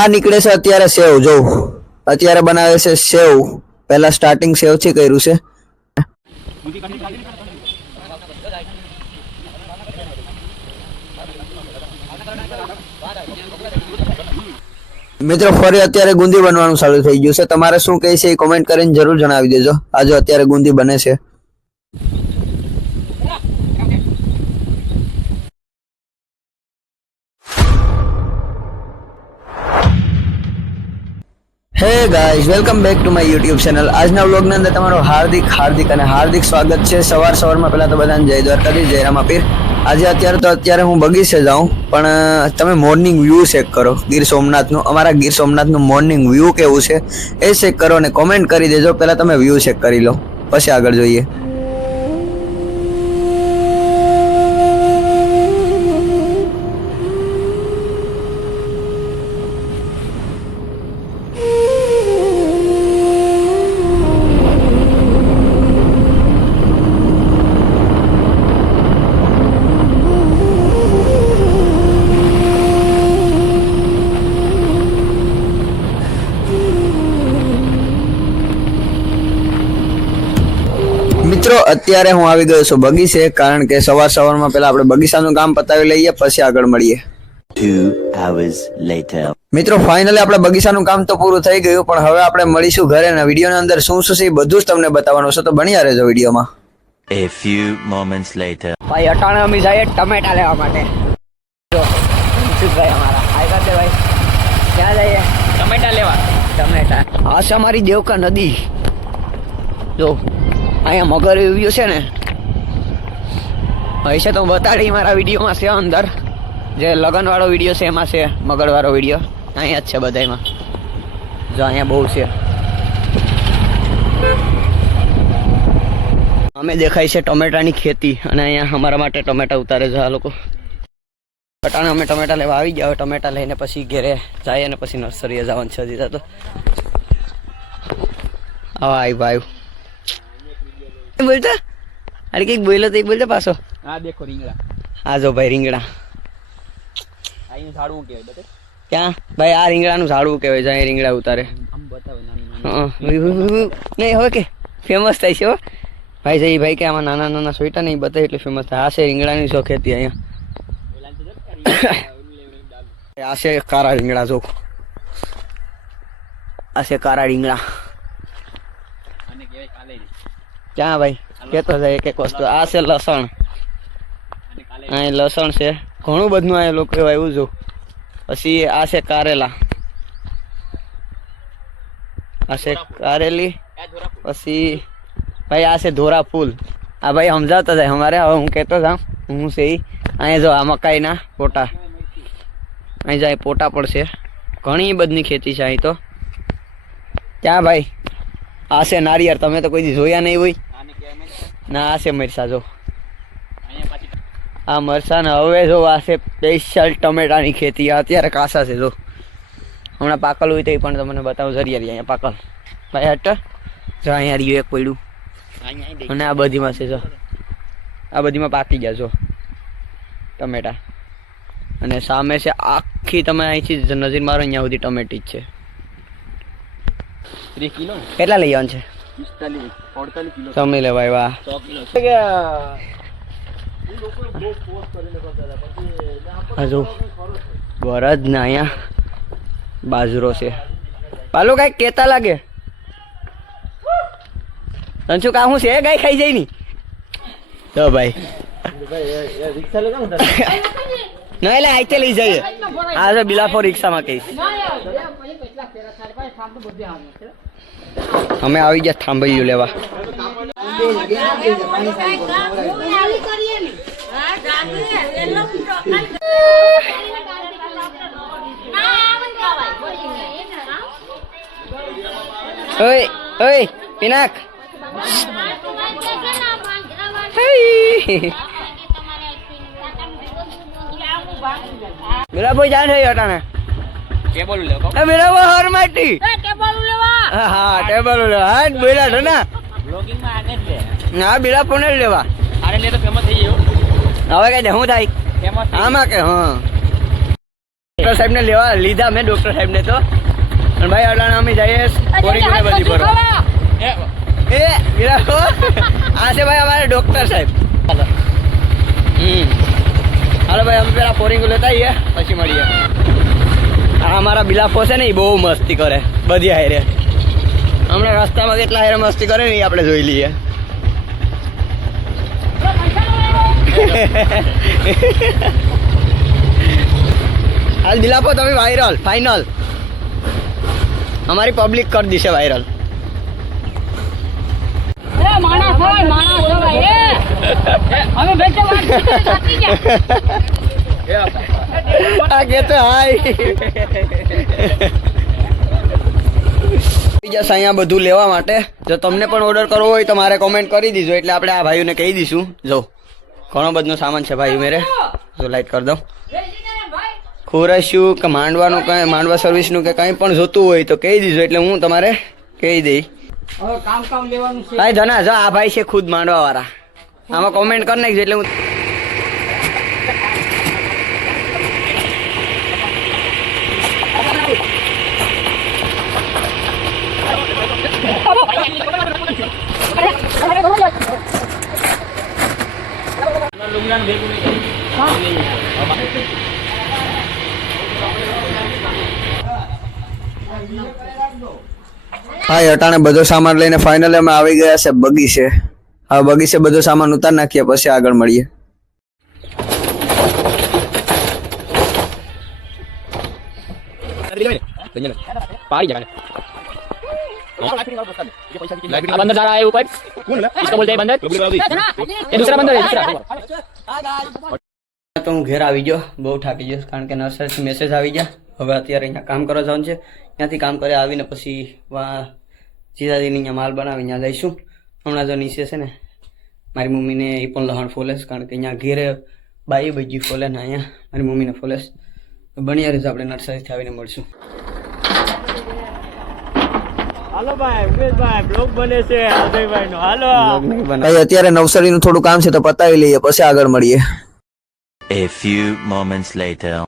આ નીકળે છે અત્યારે સેવ. જો અત્યારે બનાવે છે સેવ. પહેલા સ્ટાર્ટિંગ સેવ થી કર્યું છે. મિત્રો ફરી અત્યારે ગુંદી બનવાનું ચાલુ થઈ ગયું છે. તમારે શું કહે છે એ કોમેન્ટ કરીને જરૂર જણાવી દેજો. આજે અત્યારે ગુંદી બને છે. Hey guys, welcome back to my YouTube channel. આજના વ્લોગની અંદર તમારું હાર્દિક સ્વાગત છે. સવારમાં પહેલા તો બધાને જય દ્વારકાધીશ, જય રામાપીર. અત્યારે હું બગીચે જાઉં, પણ તમે મોર્નિંગ વ્યૂ ચેક કરો ગીર સોમનાથનું. અમારા ગીર સોમનાથનું મોર્નિંગ વ્યૂ કેવું છે એ ચેક કરો અને કોમેન્ટ કરી દેજો. પહેલા તમે વ્યૂ ચેક કરી લો, પછી આગળ જોઈએ. મિત્રો અત્યારે હું આવી ગયો છું બગીચે, કારણ કે સવારમાં પહેલા આપણે બગીચાનું કામ પતાવી લઈએ, પછી આગળ મળીએ. 2 hours later. મિત્રો ફાઇનલી આપણે બગીચાનું કામ તો પૂરું થઈ ગયું, પણ હવે આપણે મળીશું ઘરે અને વિડીયોની અંદર શું શું છે બધું જ તમને બતાવવાનું છે, તો બન્યા રહેજો વિડીયોમાં. A few moments later. ભાઈ અટાણે અમે જઈએ ટમેટા લેવા માટે. જો ભાઈ અમારા હાય કરતે ભાઈ, ક્યાં જઈએ? ટમેટા લેવા. ટમેટા આ છે અમારી દેવકા નદી. જો અહીંયા મગર વ્યૂ છે ને, હશે તો બતાડી મારા વિડીયોમાં છે અંદર, જે લગન વાળો વિડીયો છે એમાં છે મગર વાળો વિડીયો. અહીંયા જ છે બધામાં. જો અહીંયા બહુ છે. અમે દેખાય છે ટમેટાની ખેતી, અને અહીંયા અમારા માટે ટમેટા ઉતારે છે આ લોકો. પટાણે અમે ટમેટા લેવા આવી ગયા. ટમેટા લઈને પછી ઘરે જાય અને પછી નર્સરીએ જવાનું છે. હજી તો આવા આવી ભાઈ બોલતા અરે કઈક બોલ્યો તો એક બોલતા પાછો. હા દેખો રીંગણા. હા જો ભાઈ રીંગણા. આનું ઝાડવું કહેવાય બતે. ક્યાં ભાઈ? આ રીંગણાનું ઝાડવું કહેવાય. જાય રીંગણા ઉતારે. આમ બતાવે નાની નહીં હવે કે ફેમસ થાય છે હો ભાઈ. જઈ ભાઈ કે આમાં નાના નાના સોઈટા નહીં બતાવે એટલે ફેમસ થાય. આ છે રીંગણાની શો ખેતી અહીંયા. આ છે કારા રીંગણા. જો આ છે કારા રીંગણા. આને કહેવાય કાલેરી. ક્યાં ભાઈ કેતો જાય એક એક વસ્તુ. આ છે લસણ. અહીં લસણ છે ઘણું બધું. આ લોકો એવું જો. પછી આ છે કારેલા. આ છે કારેલી. પછી ભાઈ આ છે ધોરા ફૂલ. આ ભાઈ સમજાવતા જાય અમારે. હવે હું કહેતો જાઉં હું છે એ. અહીંયા જો આ મકાઈના પોટા. અહીં જાય પોટા પડશે. ઘણી બધી ખેતી છે અહીં તો. ક્યાં ભાઈ? આ છે નારિયેળ. તમે તો કોઈ દી જોયા નહીં હોય ના. આ છે મરસા. જો આ મરસા ને હવે જો આ છે સ્પેશિયલ ટમેટાની ખેતી. અત્યારે કાસા છે. જો હમણાં પાકલ હોય તો એ પણ તમને બતાવું. જરિયા અહીંયા પાકલ ભાઈ હટ. જો અહીંયા રહ્યું એક પડ્યું, અને આ બધીમાં છે. જો આ બધીમાં પાકી ગયા જો ટમેટા. અને સામે છે આખી, તમે અહીંથી નજર મારો અહીંયા સુધી ટમેટી જ છે. 3 કિલો કેટલા લઈ આવવાનું છે? 45 કિલો. સમય લેવાય. વાહ. 100 કિલો. હજુ વરદ ને અહીંયા બાજરો છે. પાલો કઈ કેતા લાગે રંચુ કા હું છે? ગાય ખાઈ જાય ની તો ભાઈ ના એટલે આઈતે લઈ જઈએ. આ તો બિલાફો રિક્ષામાં કહીશ. અમે આવી ગયા થાંભૈયું લેવા. ઓય ઓય પિનાક मेरा भाई जान है हटाना टेबल ले को मेरा वो हर माटी टेबल लेवा हां टेबल लेवा हां बेला है ना ब्लॉगिंग में आने दे ना बेला पुणे लेवा अरे ले तो फेमस થઈ ગયો હવે કઈ શું થાય ફેમસ આમાં કે હા ડોક્ટર સાહેબ ને લેવા લીધા મેં ડોક્ટર સાહેબ ને તો અને ભાઈ અડાણા અમે જઈએ બોરિંગ ને બધી પર એ વિરાકો આ છે ભાઈ અમારે ડોક્ટર સાહેબ હાલો ભાઈ અમે પેલા ફોરિંગ લેતા આવીએ પછી મળીએ આ અમારા બિલાફો છે ને એ બહુ મસ્તી કરે બધી હારે હમણાં રસ્તામાં કેટલા હારે મસ્તી કરે ને એ આપણે જોઈ લઈએ હાલ બિલાફો તમે વાયરલ ફાઇનલ અમારી પબ્લિક કરી દીશે વાયરલ આ કેતો હાય જશે અહીંયા બધું લેવા માટે જો તમને પણ ઓર્ડર કરવો હોય તો મારે કોમેન્ટ કરી દીજો એટલે આપણે આ ભાઈઓને કહી દઈશું જો ઘણો બધો સામાન છે ભાઈ મેરે જો લાઈટ કરી દઉં ખોરાશ્યું કે માંડવાનું કંઈ માંડવા સર્વિસનું કે કંઈ પણ જોતું હોય તો કહી દીજો એટલે હું તમારે કહી દઈ ભાઈ ધના જો આ ભાઈ છે ખુદ માંડવા વાળા આમાં કોમેન્ટ કરી નાખજો એટલે હું હા અટાણે બધો સામાન લઈને ફાઇનલ અમે આવી ગયા છે બગીચે હવે બગીચે બધો સામાન ઉતાર નાખીએ પછી આગળ મળીએ बंदर जा रहा है ऊपर इसको बोलते हैं बंदर ये दूसरा बंदर है दूसरा તો હું ઘેર આવી ગયો બહુ થાકી ગયો કારણ કે નર્સરીથી મેસેજ આવી ગયા હવે અત્યારે અહીંયા કામ કરવા જવાનું છે ત્યાંથી કામ કરી આવીને પછી જીજાજીને અહીંયા માલ બનાવી અહીંયા જઈશું હમણાં જો નીચે છે ને મારી મમ્મીને એ પણ લહણ ફોલેસ કારણ કે અહીંયા ઘેરે બાઈ બજી ફોલે ને અહીંયા મારી મમ્મીને ફોલેસ બની રીતે આપણે નર્સરીથી આવીને મળશું હાલો ભાઈ ઉમેશભાઈ બ્લોગ બને છે અજયભાઈ નો હાલો અત્યારે નવસારીનું થોડું કામ છે તો પતાવી લઈએ પછી આગળ મળીએ A few moments later.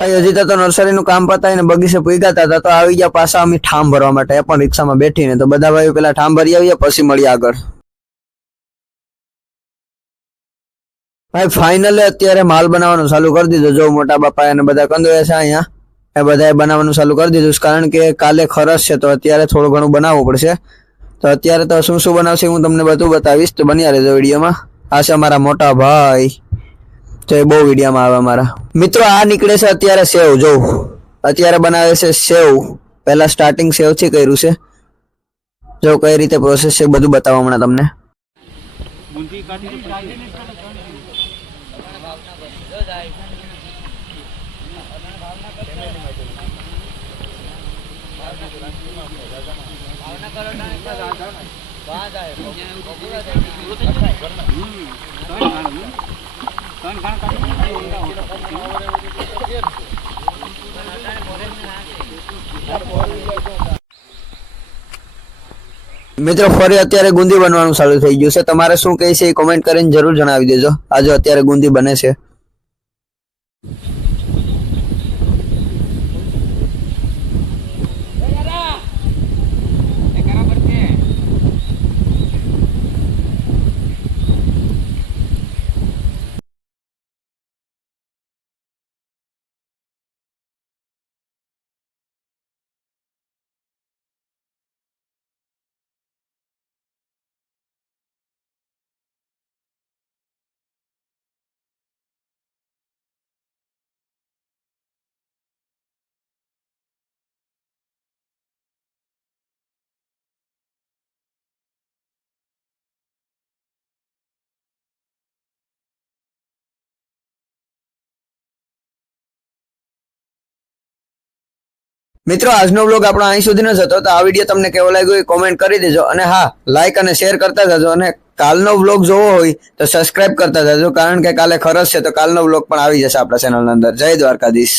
હજી તો નર્સરીનું કામ પતાવીને બગીચે પૂગ્યા હતા તો આવી ગયા પાછા અમે ઠામ ભરવા માટે પણ રિક્ષામાં બેઠીને તો બધા ભાઈઓ પેલા ઠામ ભરી આવીએ પછી મળીએ આગળ ભાઈ ફાઇનલી અત્યારે માલ બનાવવાનું ચાલુ કરી દીધો જો મોટા બાપા અને બધા કંદોયા છે અહીંયા એ બધાએ બનાવવાનું ચાલુ કરી દીધું કારણ કે કાલે ખરસ છે તો અત્યારે થોડું ઘણું બનાવવું પડશે તો અત્યારે તો શું શું બનાવશે હું તમને બધું બતાવીશ તો બન્યા રહેજો વિડીયોમાં આ છે અમારા મોટા ભાઈ તો એ બહુ વિડીયોમાં આવે અમારા મિત્રો આ નીકળે છે અત્યારે સેવ જો અત્યારે બનાવે છે સેવ પહેલા સ્ટાર્ટિંગ સેવથી કર્યું છે જો કઈ રીતે પ્રોસેસ છે બધું બતાવવા હમણાં તમને મિત્રો ફરી અત્યારે ગુંદી બનવાનું ચાલુ થઈ ગયું છે તમારે શું કહે છે એ કોમેન્ટ કરીને જરૂર જણાવી દેજો આજે અત્યારે ગુંદી બને છે મિત્રો આજનો વ્લોગ આપણો અહીં સુધીનો જ હતો તો આ વિડીયો તમને કેવો લાગ્યો એ કોમેન્ટ કરી દેજો અને હા લાઈક અને શેર કરતા જજો અને કાલનો વ્લોગ જોવો હોય તો સબસ્ક્રાઇબ કરતા જજો કારણ કે કાલે ખરસ છે તો કાલનો વ્લોગ પણ આવી જશે આપણા ચેનલની અંદર જય દ્વારકાધીશ